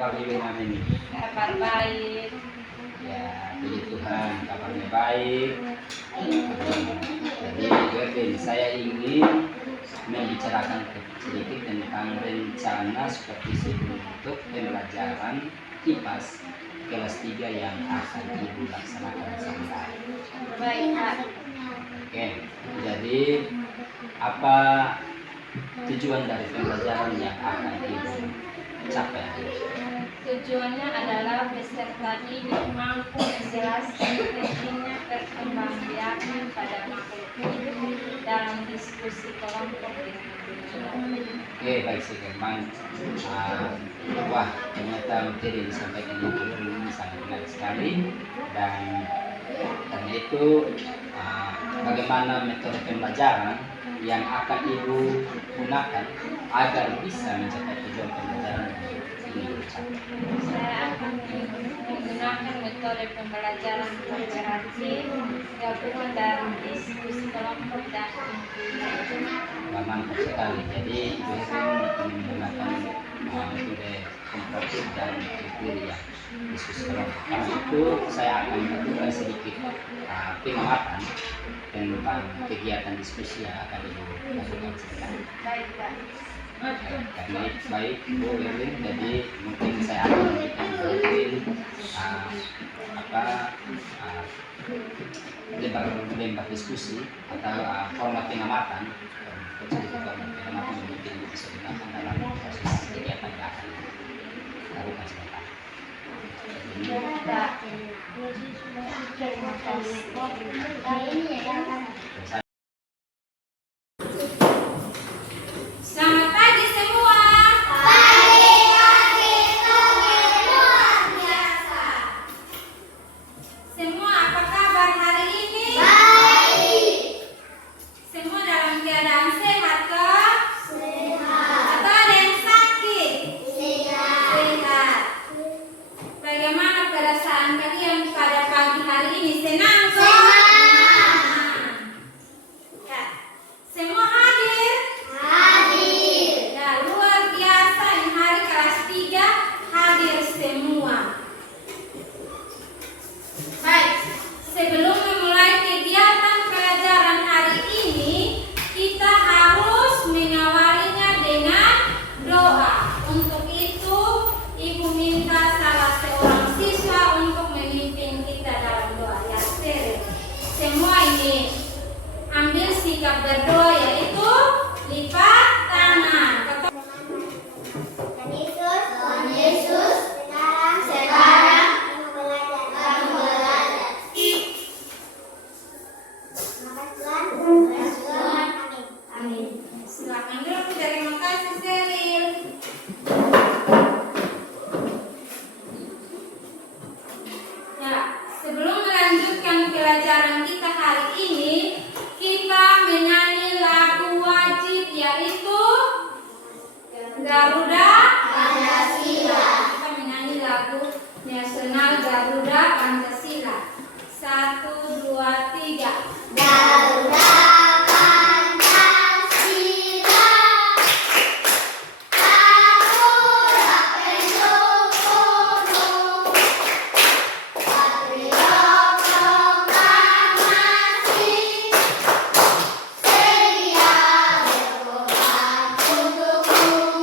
Kabar ibu namin ini. Kabar baik. Ya, puji Tuhan, kabarnya baik. Jadi, Gervin, saya ingin membicarakan sedikit tentang rencana seperti untuk pembelajaran IPAS kelas 3 yang akan ibu laksanakan sehari. Baik, Pak. Oke, jadi apa tujuan dari pembelajaran yang akan ibu capai hari ini? Tujuannya adalah peserta didik mampu menjelaskan pentingnya perkembangbiakan pada makhluk hidup dalam diskusi kelompok dengan dunia. Oke, baik sekali. Wah, ternyata materi yang disampaikan ibu ini sangat menarik sekali, dan karena itu bagaimana metode pembelajaran yang akan ibu gunakan agar bisa mencapai tujuan pembelajaran yang ingin dicapai. Saya akan menggunakan metode pembelajaran kooperatif, gabungan dari diskusi kelompok dan dunia. Wah, mantap sekali. Jadi ibu Herin menggunakan metode komparatif dan kriteria diskusi kelompok. Karena itu saya akan melakukan sedikit pengamatan tentang kegiatan diskusi yang akan ibu lakukan sebenarnya. Baik, Pak. Karena baik Bu Erwin, jadi mungkin saya akan memberikan Bu Erwin lembar diskusi atau format pengamatan. Format pengamatan mungkin bisa digunakan dalam proses kegiatan yang akan dilakukan sebentar. Terima kasih. Selamat pagi semua. Semua apa kabar hari ini? Semua dalam keadaan sehat kah? Atau ada yang sakit? Sehat. Bagaimana perasaan kalian pada pagi hari ini? Senang kah? Ya. Semua hadir? Ya, luar biasa, yang hari kelas 3 hadir semua. Baik, sebelum memulai kegiatan pelajaran hari ini, kita harus mengawalinya dengan doa. Untuk itu, Ibu minta salah seorang siswa untuk memimpin kita dalam doa. Ya, semua ini ambil sikap berdoa, yaitu lipat tangan. Tuhan Yesus, sekarang kami belajar. Amin. Silakan dulu, terima kasih Seril. Ya, sebelum melanjutkan pelajaran kita hari ini, kita menyanyi lagu wajib, yaitu Garuda Pancasila. Kita menyanyi lagu nasional Garuda Pancasila. 1, 2, 3. Garuda Pancasila, Garuda pendukungmu, patriot proklamasi, sedia berkorban untukmu.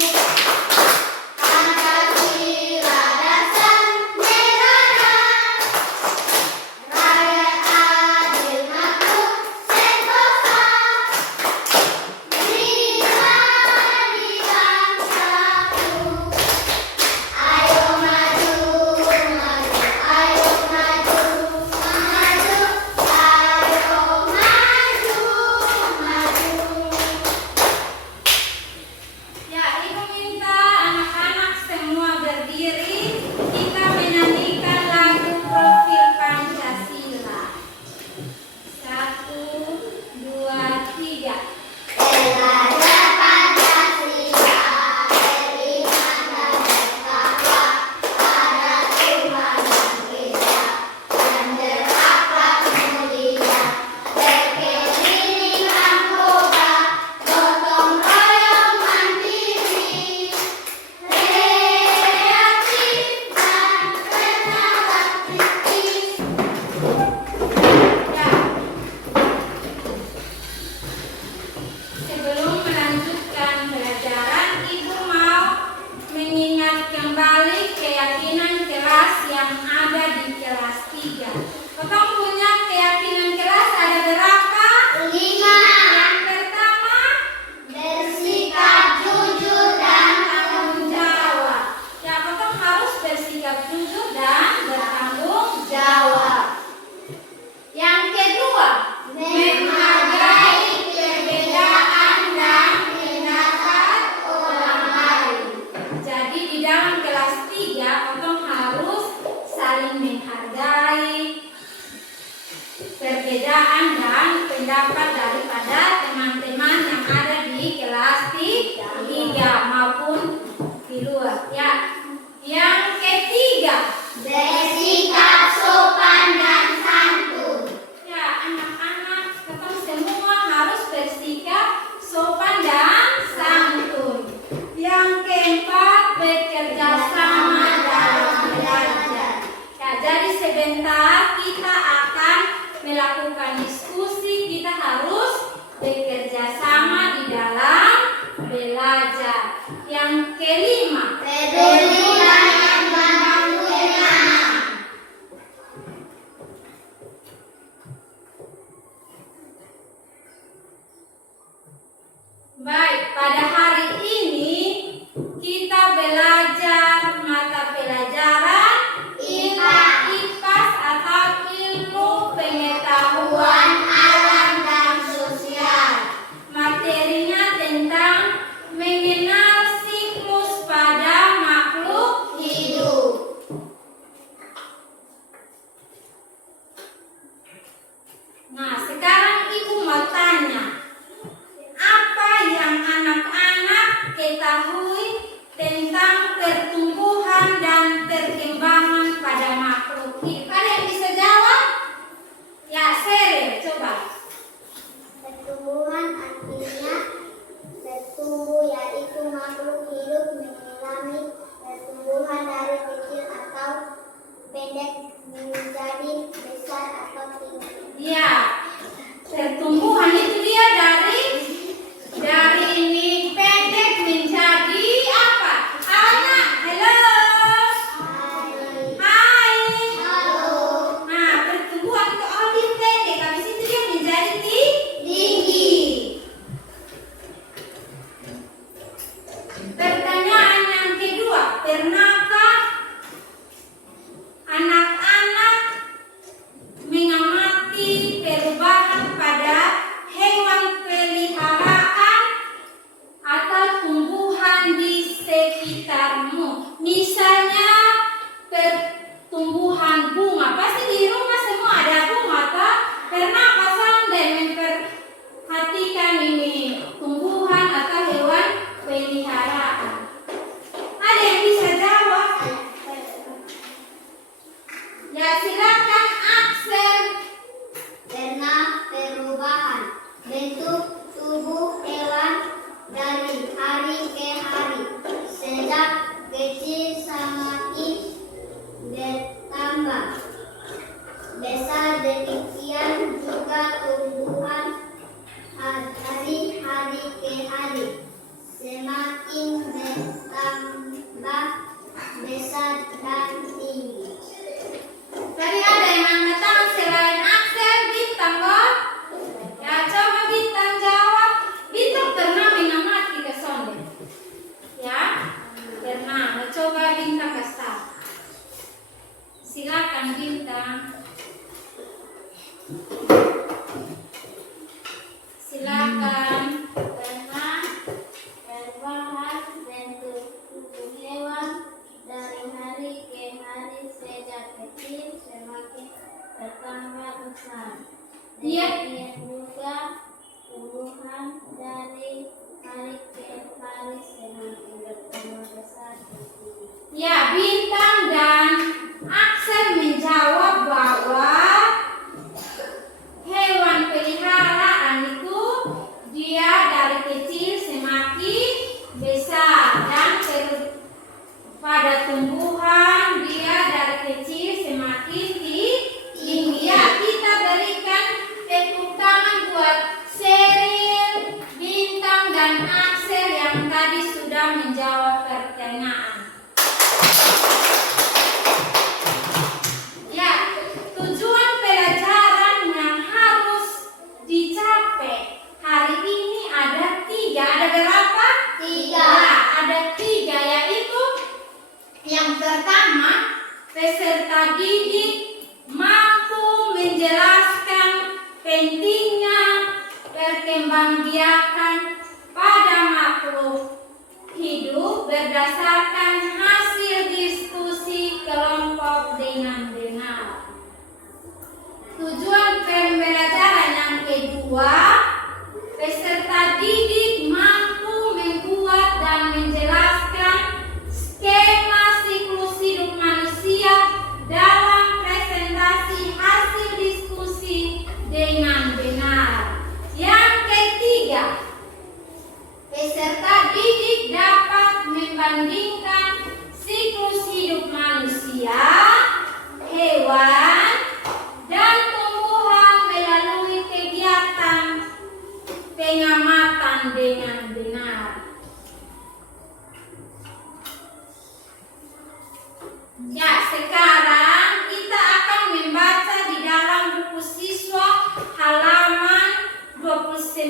tiga maupun di luar. Ya. Yang ketiga, Bersikap sopan dan santun. ya anak-anak ketemu semua harus bersikap sopan dan santun. Yang keempat, bekerja sama dalam belajar. Ya, jadi sebentar kita akan melakukan diskusi. Kita harus bekerja sama di dalam belajar. Yang kelima, Peduli dan membantu anak. baik, pada hari ini kita belajar mata pelajaran IPA. IPAS atau ilmu Pengetahuan pengetahuan. alam dan sosial. Materinya tentang mengenal siklus pada makhluk Hidup. Nah, sekarang Ibu mau tanya, apa yang anak-anak ketahui tentang pertumbuhan dan perkembangan pada makhluk hidup? Ada yang bisa jawab? Ya, Sere, coba. Pertumbuhan artinya bertumbuh, yaitu makhluk hidup mengalami pertumbuhan dari kecil atau pendek menjadi besar atau tinggi. Ya, pertumbuhan itu dia dari ini pendek menjadi apa? Anak, halo. Hai. Halo. Nah, pertumbuhan itu dia pendek, habis itu dia menjadi tinggi. Pertanyaan yang kedua, pernahkah anak-anak mengamati perubahan pada hewan peliharaan atau tumbuhan di sekitarmu? Misalnya pertumbuhan bunga, pasti di rumah semua ada bunga, tak? Pernah Sande memperhatikan ini tumbuhan atau hewan peliharaan? Ada yang bisa jawab? Ya, silakan Axel. Pernah perubahan bentuk tubuh hewan dari hari ke hari. Sejak kecil semakin bertambah besar, demikian juga tumbuhan dari hari ke hari semakin bertambah besar dan tinggi. Tadi ada yang angkat tangan selain Axel, Bintang kok? Ya, coba Bintang jawab. Bintang pernah mengamati ke Sonde? Ya, pernah. Nah, coba Bintang kasih tahu. Silakan Bintang. Silakan. Pernah perubahan bentuk tubuh hewan dari hari ke hari, sejak kecil semakin bertambah besar. Iya. Demikian juga tumbuhan dari hari ke hari semakin bertambah besar dan tinggi. Ya, Bintang dan Axel menjawab bahwa hewan peliharaan itu dia dari kecil semakin besar dan pada tumbuhan dia dari kecil semakin tinggi. Ya, kita berikan tepuk tangan buat Sheryl, Bintang dan Axel yang tadi sudah menjawab pertanyaan. Ya, tujuan pelajaran yang harus dicapai hari ini ada 3. Ada berapa? 3. Ya, ada 3, yaitu yang pertama, peserta didik mampu menjelaskan pentingnya perkembangbiakan pada makhluk hidup berdasarkan hasil diskusi kelompok dengan benar. Tujuan pembelajaran yang kedua, peserta didik mampu membuat Peserta didik dapat membandingkan siklus hidup manusia, hewan, dan tumbuhan melalui kegiatan pengamatan dengan benar. Ya, sekarang kita akan membaca di dalam buku siswa halaman 29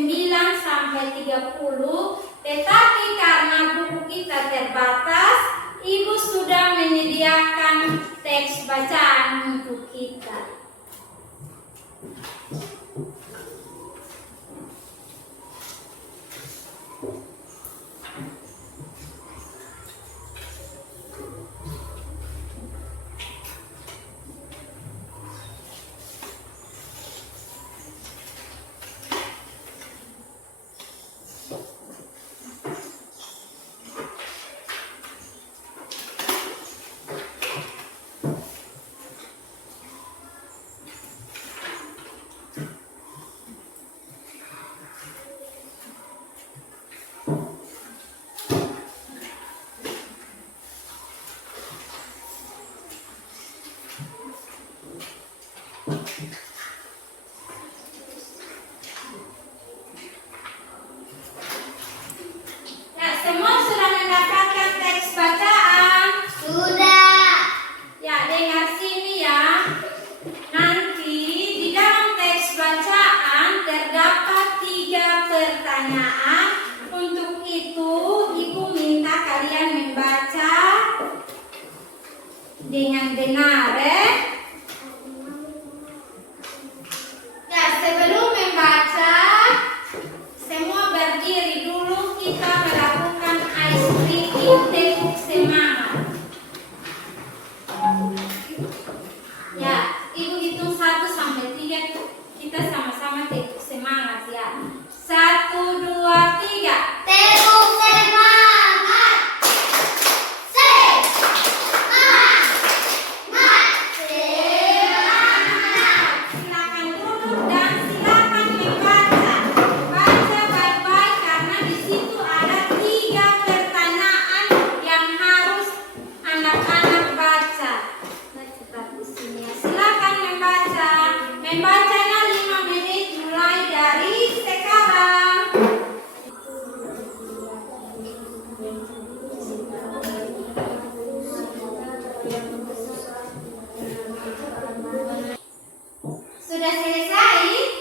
sampai 30, tetapi karena buku kita terbatas, Ibu sudah menyediakan teks bacaan untuk kita. Ya, semua sudah mendapatkan teks bacaan? Sudah. Ya, dengar sini ya. Nanti di dalam teks bacaan terdapat 3 pertanyaan. Untuk itu, Ibu minta kalian membaca dengan benar, Ya, sebelum membaca, semua berdiri dulu, kita melakukan ice breathing, tepuk semangat. Ya, Ibu hitung 1 sampai 3, kita sama-sama tepuk semangat ya. 1, 2, 3. Tepuk semangat. Semangat. Silakan duduk dan silakan membaca. Baca baik-baik karena di situ ada 3 pertanyaan yang harus anak-anak baca. Nah, cepat di sini ya. Silakan membaca. Membacanya 5 menit mulai dari sekarang. Sudah selesai?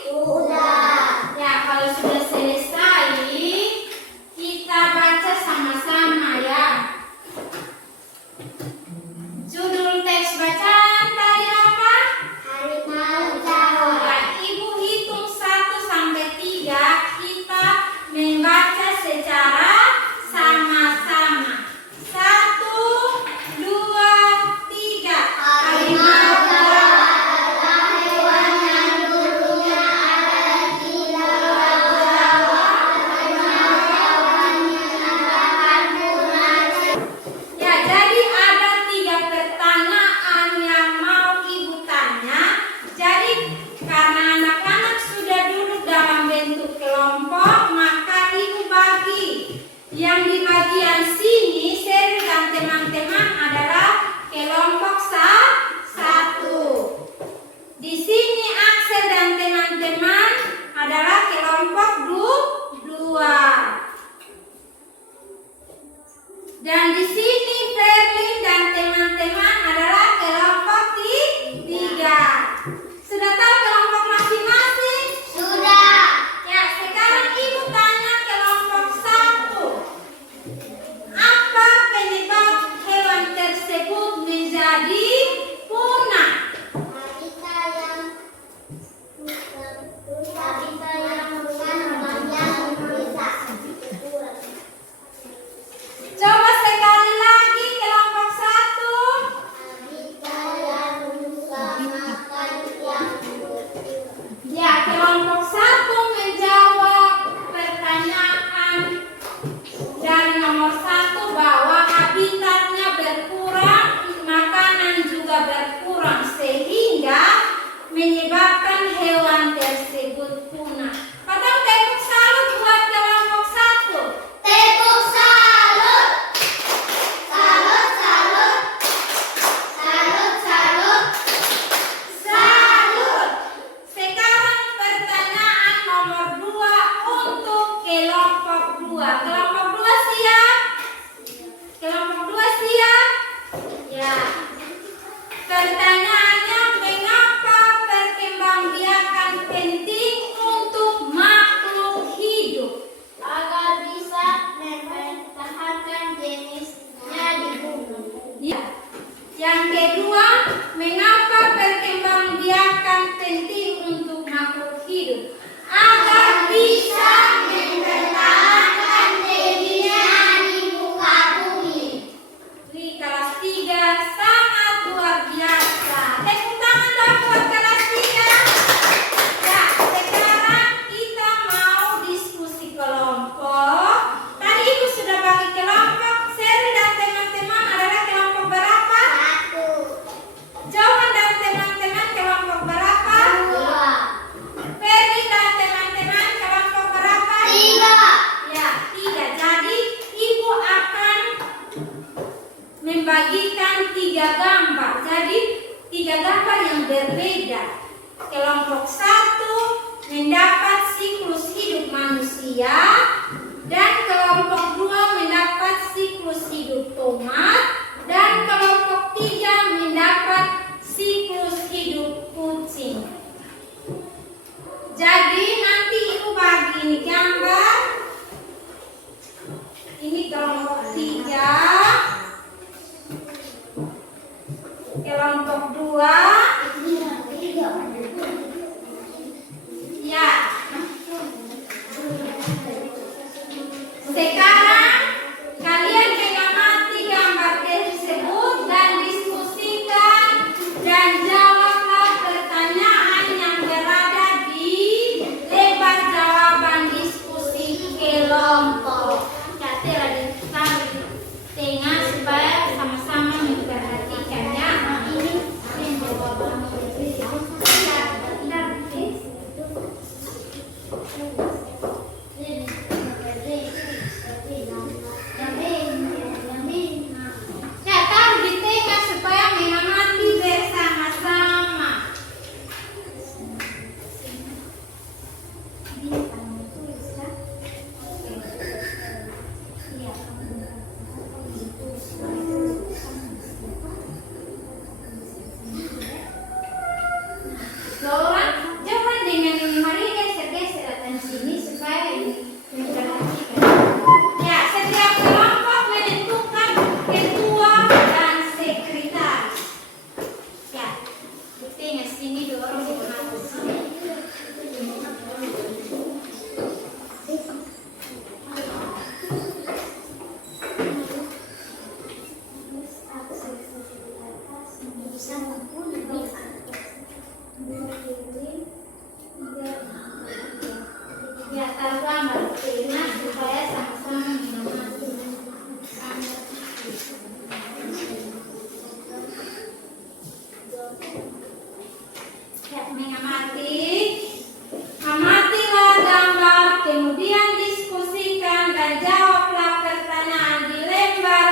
Sudah. Ya, kalau sudah selesai, kita baca sama-sama ya. Judul teks bacaan tadi apa? Harimau Jawa. Ya, Ibu hitung 1 sampai 3, kita membaca secara sama-sama. 1, 2, 3. Harimau Jawa adalah hewan yang dulunya ada di Pulau Jawa. Harimau Jawa menyatakan punah. Ya, jadi ada 3 pertanyaan yang mau Ibu tanya. Jadi karena anak-anak sudah duduk dalam bentuk kelompok, maka Ibu bagi. Yang di bagian sini, Seri dan teman-teman adalah kelompok 1. Di sini Axel dan teman-teman adalah kelompok 2. Dan di sini Ferlin dan teman-teman adalah kelompok 3. Sudah tahu kelompok masing-masing? Sudah. Ya, sekarang Ibu tanya kelompok 1. Apa penyebab hewan tersebut menjadi punah? Wanita yang bukan yang bisa. Coba sekarang membagikan 3 gambar. Jadi 3 gambar yang berbeda. Kelompok 1 mendapat siklus hidup manusia dan kelompok 2 mendapat siklus hidup tomat dan kelompok 3 mendapat siklus hidup kucing. Jadi nanti ibu bagi ini gambar. Ini kelompok 3, kelompok 2. Ya. Sekarang kalian mengamati gambar tersebut dan diskusikan dan jawablah pertanyaan yang berada di lebar jawaban diskusi kelompok. Kata di tengah supaya sama-sama memperhatikannya. Ini jawaban. Ya, taruh di tengah supaya mengamati bersama-sama. Jangan dengan ini, mari geser-geser datang sini supaya ini memperhatikan. Ya, setiap kelompok menentukan ketua dan sekretaris. Ya, di tengah sini dorong di tengah sini. Ya, taruh gambar di tengah supaya sama-sama mengamati. Ya, mengamati. Amatilah gambar, kemudian diskusikan dan jawablah pertanyaan di lembar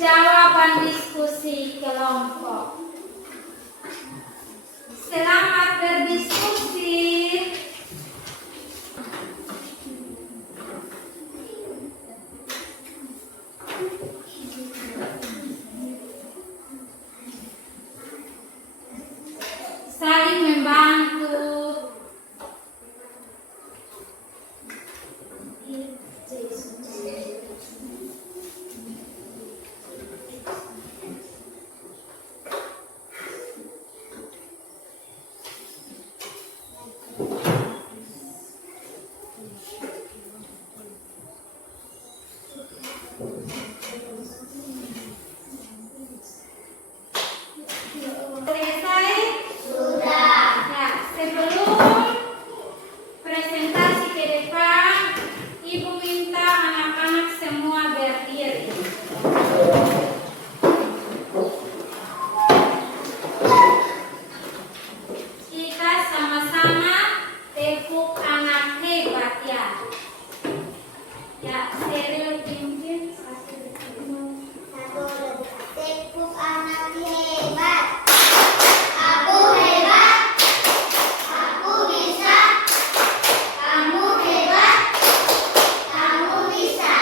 jawaban diskusi kelompok. Selamat berdiskusi. Saling membantu. Selesai? Sudah. Ya, sebelum presentasi ke depan, Ibu minta anak-anak semua berdiri. Kita sama-sama tepuk anak hebat ya. Ya, serius pimpin. Tepuk anak hebat. Aku hebat. Aku bisa. Kamu hebat. Kamu bisa.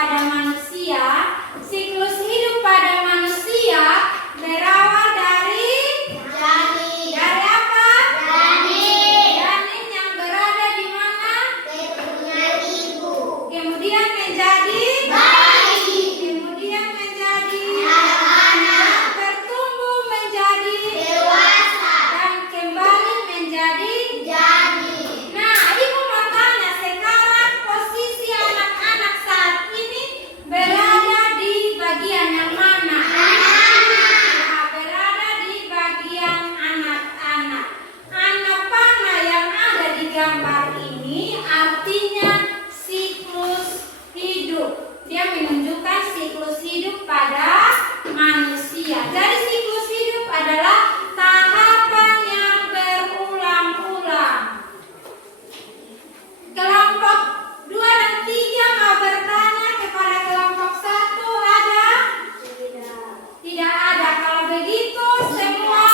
pada manusia. Siklus hidup pada manusia berawal dari apa? Janin yang berada di mana? Kemudian menjadi kemudian menjadi anak, bertumbuh menjadi dewasa, dan kembali menjadi janin. Nah, ibu mau tanya sekarang posisi anak-anak saat ini berada di bagian yang mana? Nah, berada di bagian anak-anak. Anak panah yang ada di gambar ini artinya siklus hidup. Dia menunjukkan siklus hidup pada manusia. Jadi siklus hidup adalah tahapan yang berulang-ulang. Kelompok 2 dan 3 mau bertanya kepada kelompok 1 ada? Tidak ada. Kalau begitu semua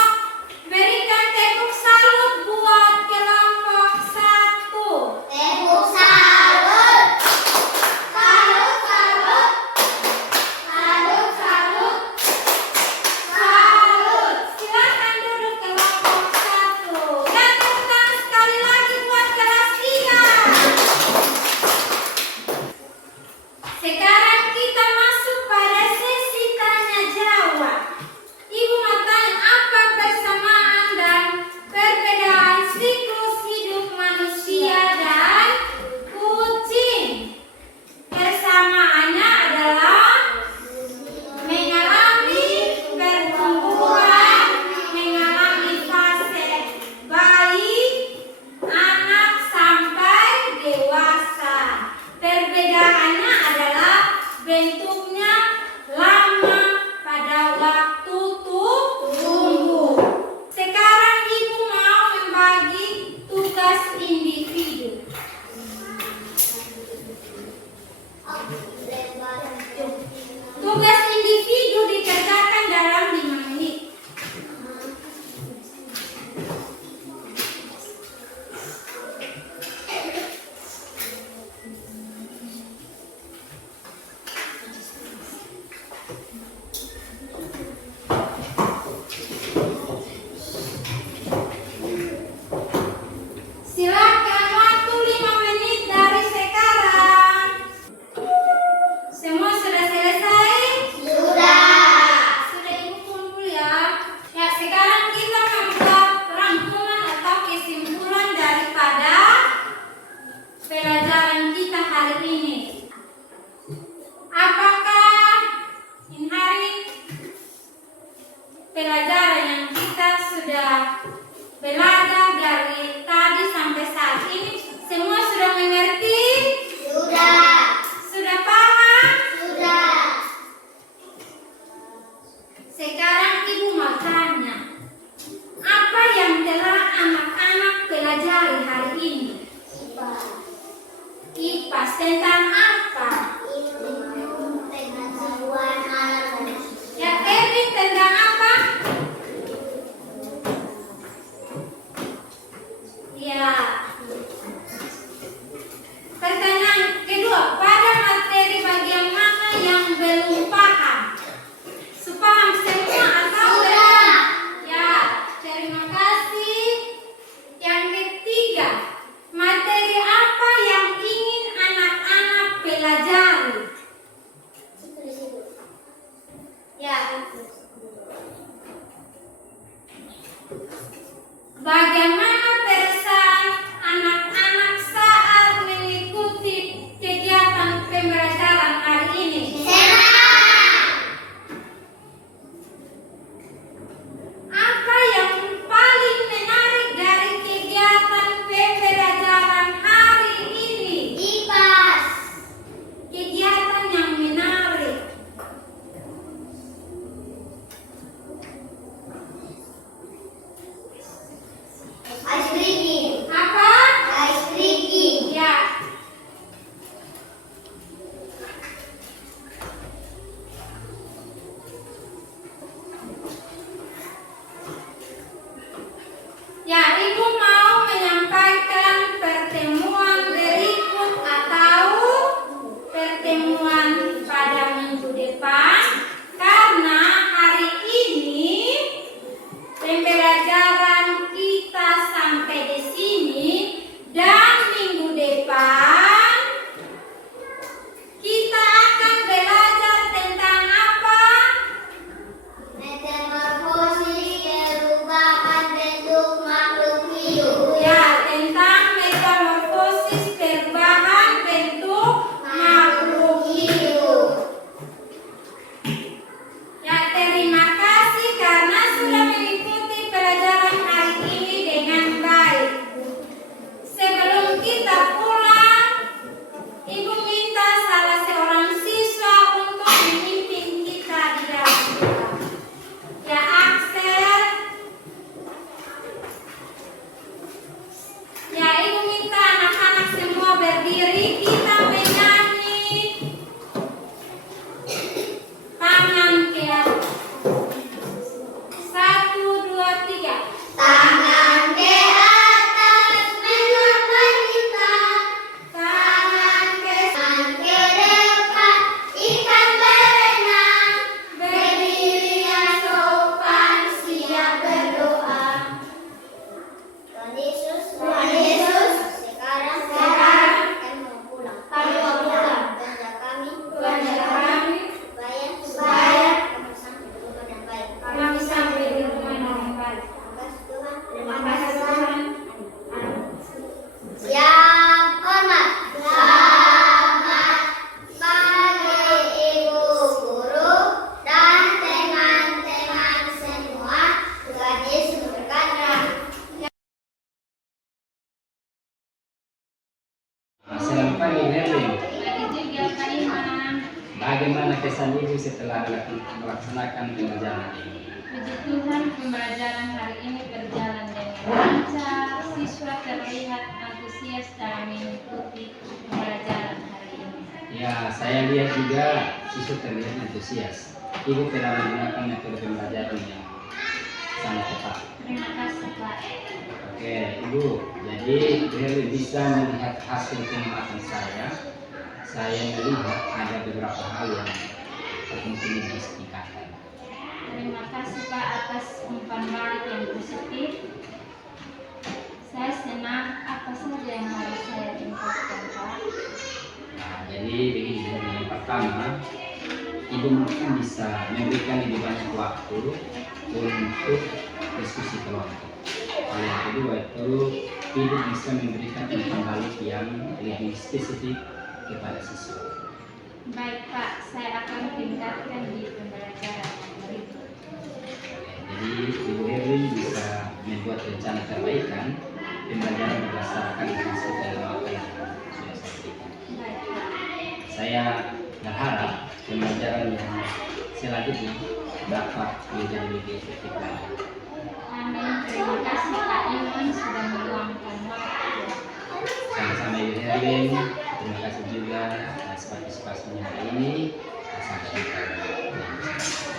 berikan tepuk salut buat kelompok 1. Tepuk salut. Salut, salut. Salut, salut. Salut. Silakan duduk kelompok 1. Dan tepuk tangan sekali lagi buat kelas 3. Sekarang kita masuk pada sesi tanya jawab. Ibu mau tanya apa persamaan dan perbedaan siklus hidup manusia dan kucing? Persamaannya adalah mengalami pertumbuhan, mengalami fase bayi, anak sampai dewasa. Perbedaannya adalah bentuknya lama pada waktu tumbuh. Sekarang ibu mau membagi tugas individu. Tugas individu dikerjakan dalam 5 menit. Silakan waktu 5 menit dari sekarang. Semua sudah selesai? Sudah ibu kumpul ya. Ya, sekarang kita membuat rangkuman atau kesimpulan daripada pelajaran kita hari ini. Apakah ini hari pelajaran yang kita sudah belajar dari tadi sampai saat ini semua sudah mengerti? Sudah paham? Sekarang ibu mau tanya, apa yang telah anak-anak pelajari hari ini? IPA tentang apa? Ya, Erwin tentang apa? Ya. Pertanyaan kedua, pada materi bagian mana yang belum paham? Supaham semua atau belum? Ya, terima kasih. Yang ketiga, materi apa yang ingin anak-anak bagaimana kesan Ibu setelah melaksanakan pembelajaran ini? Puji Tuhan, pembelajaran hari ini berjalan dengan lancar. Siswa terlihat antusias dalam mengikuti pembelajaran hari ini. Ya, saya lihat juga siswa terlihat antusias. Ibu telah menggunakan metode pembelajaran yang sangat tepat. Terima kasih, Pak. Oke, Ibu. Jadi, Ibu bisa melihat hasil pengamatan saya. Saya melihat ada beberapa hal yang penting harus ditingkatkan. Terima kasih, Pak, atas umpan balik yang positif. Saya senang. Apa saja yang harus saya tingkatkan, Pak? Nah, jadi begini, yang pertama, Ibu mungkin bisa memberikan lebih banyak waktu untuk diskusi kelompok. Yang kedua itu, Ibu bisa memberikan umpan balik yang lebih spesifik kepada siswa. Baik, Pak. Saya akan tingkatkan di pembelajaran berikut. Jadi Ibu Herlin bisa membuat rencana perbaikan pembelajaran berdasarkan hasil dari apa yang sudah saya berikan. Baik, Pak. Saya berharap pembelajaran yang selanjutnya dapat menjadi lebih efektif lagi. Amin. Terima kasih, Pak Iwan, sudah meluangkan waktu. Sama-sama Ibu Herlin, terima kasih juga atas partisipasinya hari ini. Sampai jumpa.